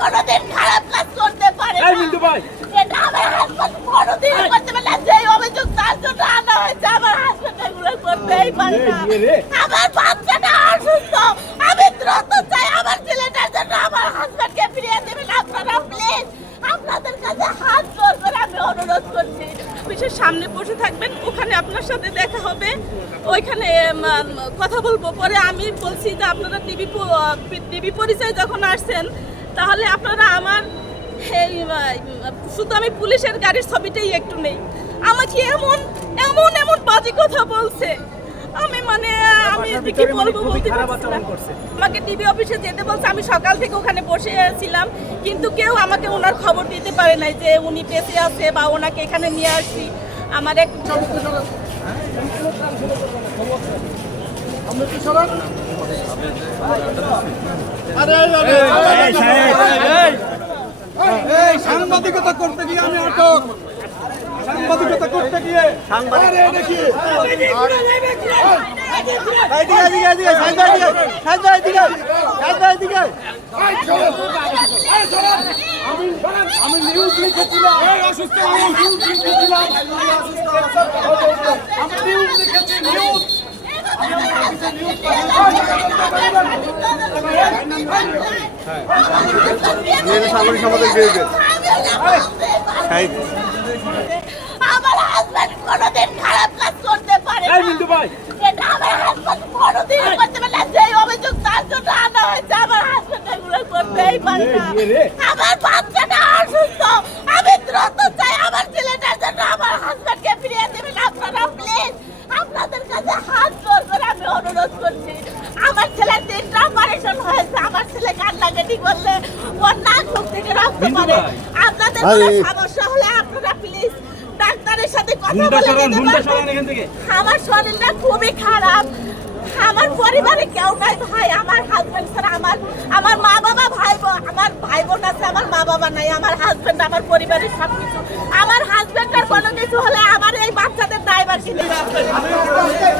কোনোদিন খারাপ কাজ করতে পারে না। এটা আমার হাজবেন্ড কোনোদিন করতে পারে না। যে অভিযোগ তার জন্য আনা হয়েছে, আমার হাজবেন্ড এগুলো করতেই পারে না। আমার বাচ্চাটা অসুস্থ, আমি দ্রুত চাই আমার ছেলেটার জন্য আমার হাজবেন্ডকে ফিরিয়ে দেবেন আপনারা প্লিজ। আপনাদের কাছে হাত জোর করে আমি অনুরোধ করছি। অফিসের সামনে বসে থাকবেন, ওখানে আপনার সাথে দেখা হবে, ওইখানে কথা বলবো। পরে আমি বলছি যে আপনারা টিভি পরিচয় যখন আসছেন তাহলে আপনারা আমার এই শুধু আমি পুলিশের গাড়ির ছবিটাই একটু নেই। আমাকে এমন এমন এমন বাজে কথা বলছে, আমি কি বলবো বলতে পারছি না। আমাকে টিভি অফিসে যেতে বলছে, আমি সকাল থেকে ওখানে বসে ছিলাম, কিন্তু কেউ আমাকে ওনার খবর দিতে পারে নাই যে উনি বেঁচে আছে বা ওনাকে এখানে নিয়ে আসছি। আমার এক সাংবাদিকতা করতে গিয়ে আমি আটক, সাংবাদিকতা করতে গিয়ে আমি নিউজ লিখেছিলাম, আমি নিউজ লিখেছি, নিউজ সাংবাদিক সম্পাদক দিয়েছে। আমার হাজবেন্ড কোনোদিন খারাপ কাজ করতে পারে না। এটা আমার হাজবেন্ড কোনোদিন করতে পারে না। যে অভিযোগ তার জন্য আনা হয়েছে, আমার হাজবেন্ড এগুলো করতেই পারে না। আমার বাচ্চাটা অসুস্থ, আমি দ্রুত চাই আমার ছেলেটার জন্য আমার হাজবেন্ডকে ফিরিয়ে দেবেন আপনারা প্লিজ। আপনাদের কাছে হাত জোর করে আমি অনুরোধ করছি। আমার ছেলের 3টা অপারেশন হয়েছে, আমার ছেলে কান্নাকাটি করলে ওর নাক মুখ থেকে রক্ত পড়ে। আপনাদের কোনো সমস্যা হলে আপনারা প্লিজ ডাক্তারের সাথে কথা বলে নিতে পারবেন। আমার শরীরটা খুবই খারাপ, আমার পরিবারে কেউ নাই ভাই, আমার হাজবেন্ড ছাড়া আমার মা বাবা আমার ভাই বোন আছে, আমার মা বাবা নাই। আমার হাজবেন্ড আমার পরিবারের সবকিছু। আমার হাজবেন্ডের কোনো কিছু হলে আমার এই বাচ্চাদের ড্রাইভার কিনে দিবে।